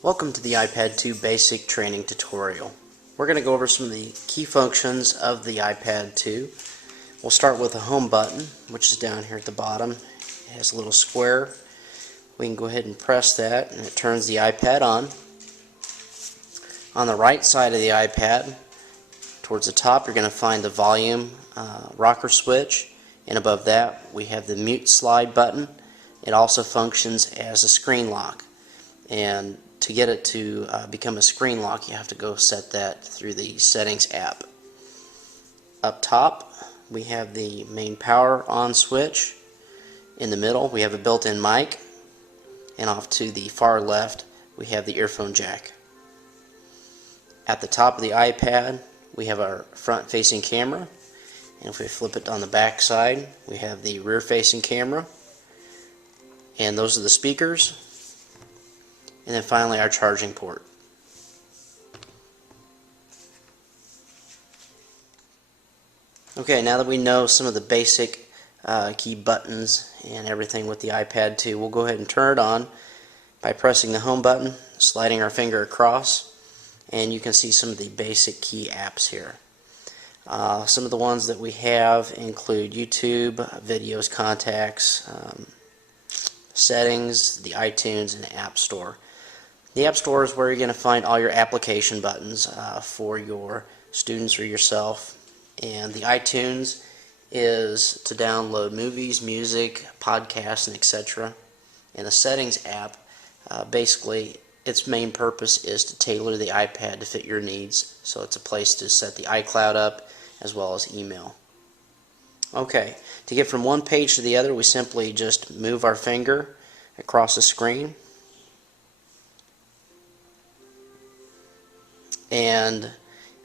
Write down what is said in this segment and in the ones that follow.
Welcome to the iPad 2 basic training tutorial. We're going to go over some of the key functions of the iPad 2. We'll start with the home button, which is down here at the bottom. It has a little square. We can go ahead and press that and it turns the iPad on. On the right side of the iPad, towards the top, you're going to find the volume rocker switch, and above that we have the mute slide button. It also functions as a screen lock, and to get it to become a screen lock, you have to go set that through the settings app. Up top we have the main power on switch. In the middle we have a built-in mic, and off to the far left we have the earphone jack. At the top of the iPad we have our front-facing camera, and if we flip it on the back side we have the rear-facing camera, and those are the speakers. And then finally our charging port. Okay, now that we know some of the basic key buttons and everything with the iPad 2, we'll go ahead and turn it on by pressing the home button, sliding our finger across, and you can see some of the basic key apps here. Some of the ones that we have include YouTube, videos, contacts, settings, the iTunes, and the App Store. The App Store is where you're going to find all your application buttons for your students or yourself, and the iTunes is to download movies, music, podcasts, and etc. And the settings app, basically its main purpose is to tailor the iPad to fit your needs, so it's a place to set the iCloud up as well as email. Okay, to get from one page to the other we simply just move our finger across the screen. And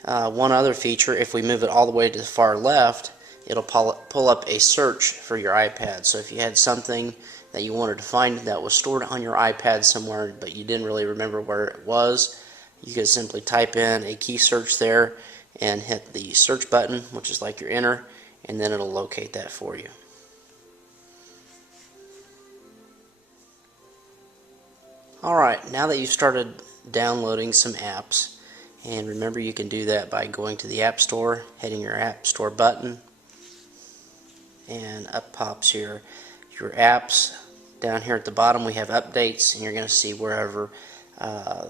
one other feature, if we move it all the way to the far left, it'll pull up a search for your iPad. So if you had something that you wanted to find that was stored on your iPad somewhere but you didn't really remember where it was, you could simply type in a key search there and hit the search button, which is like your enter, and then it'll locate that for you. Alright, now that you've started downloading some apps, and remember you can do that by going to the App Store, hitting your App Store button, and up pops your apps. Down here at the bottom we have updates, and you're going to see wherever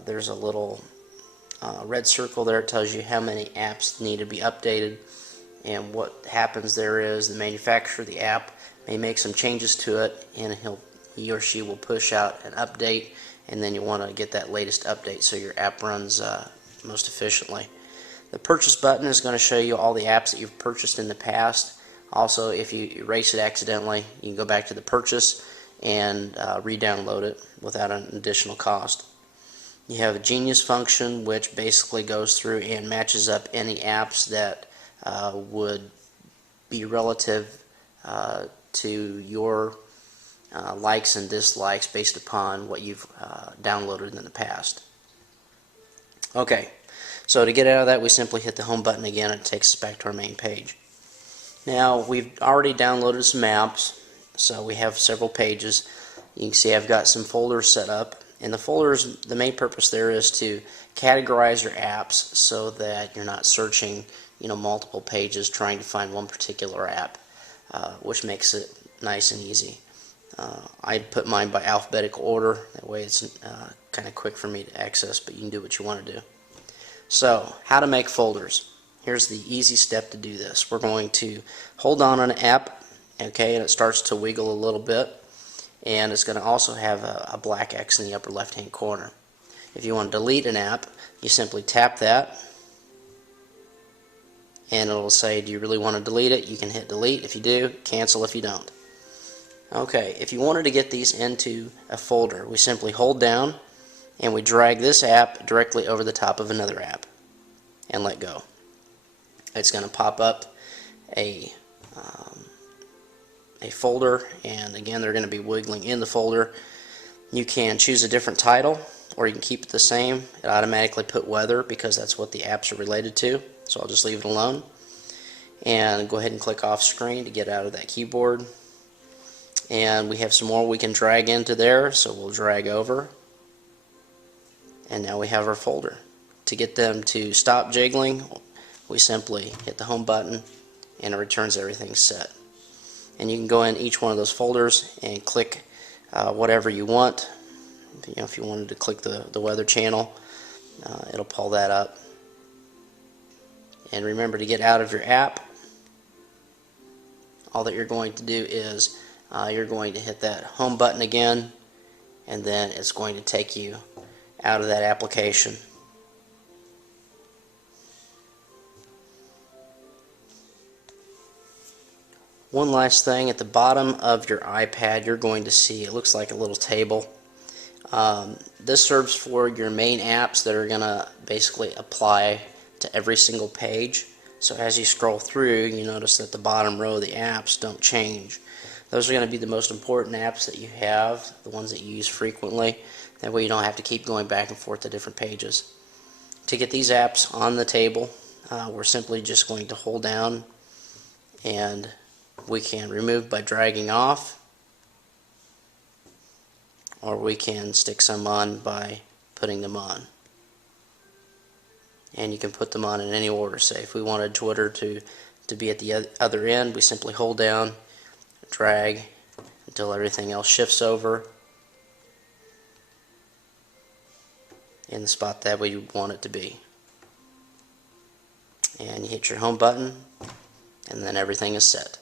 there's a little red circle there. It tells you how many apps need to be updated, and what happens there is the manufacturer of the app may make some changes to it, and he or she will push out an update, and then you want to get that latest update so your app runs most efficiently. The purchase button is going to show you all the apps that you've purchased in the past. Also, if you erase it accidentally, you can go back to the purchase and re-download it without an additional cost. You have a Genius function, which basically goes through and matches up any apps that would be relative to your likes and dislikes based upon what you've downloaded in the past. Okay, so to get out of that we simply hit the home button again and it takes us back to our main page. Now we've already downloaded some apps, so we have several pages. You can see I've got some folders set up, and the folders, the main purpose there is to categorize your apps so that you're not searching multiple pages trying to find one particular app, which makes it nice and easy. I put mine by alphabetical order, that way it's kind of quick for me to access, but you can do what you want to do. So, how to make folders. Here's the easy step to do this. We're going to hold on an app, okay, and it starts to wiggle a little bit, and it's going to also have a black X in the upper left hand corner. If you want to delete an app, you simply tap that, and it'll say, do you really want to delete it? You can hit delete if you do, cancel if you don't. Okay, if you wanted to get these into a folder, we simply hold down and we drag this app directly over the top of another app and let go. It's going to pop up a folder, and again they're going to be wiggling in the folder. You can choose a different title, or you can keep it the same. It automatically put weather because that's what the apps are related to, so I'll just leave it alone. And go ahead and click off screen to get out of that keyboard. And we have some more we can drag into there, so we'll drag over. And now we have our folder. To get them to stop jiggling, we simply hit the home button and it returns everything set. And you can go in each one of those folders and click whatever you want. You know, if you wanted to click the weather channel, it'll pull that up. And remember, to get out of your app, all that you're going to do is you're going to hit that home button again, and then it's going to take you out of that application. One last thing, at the bottom of your iPad you're going to see, it looks like a little table. This serves for your main apps that are going to basically apply to every single page. So as you scroll through, you notice that the bottom row of the apps don't change. Those are going to be the most important apps that you have, the ones that you use frequently. That way you don't have to keep going back and forth to different pages. To get these apps on the table, we're simply just going to hold down, and we can remove by dragging off, or we can stick some on by putting them on. And you can put them on in any order. Say if we wanted Twitter to be at the other end, we simply hold down, drag until everything else shifts over in the spot that we want it to be. And you hit your home button, and then everything is set.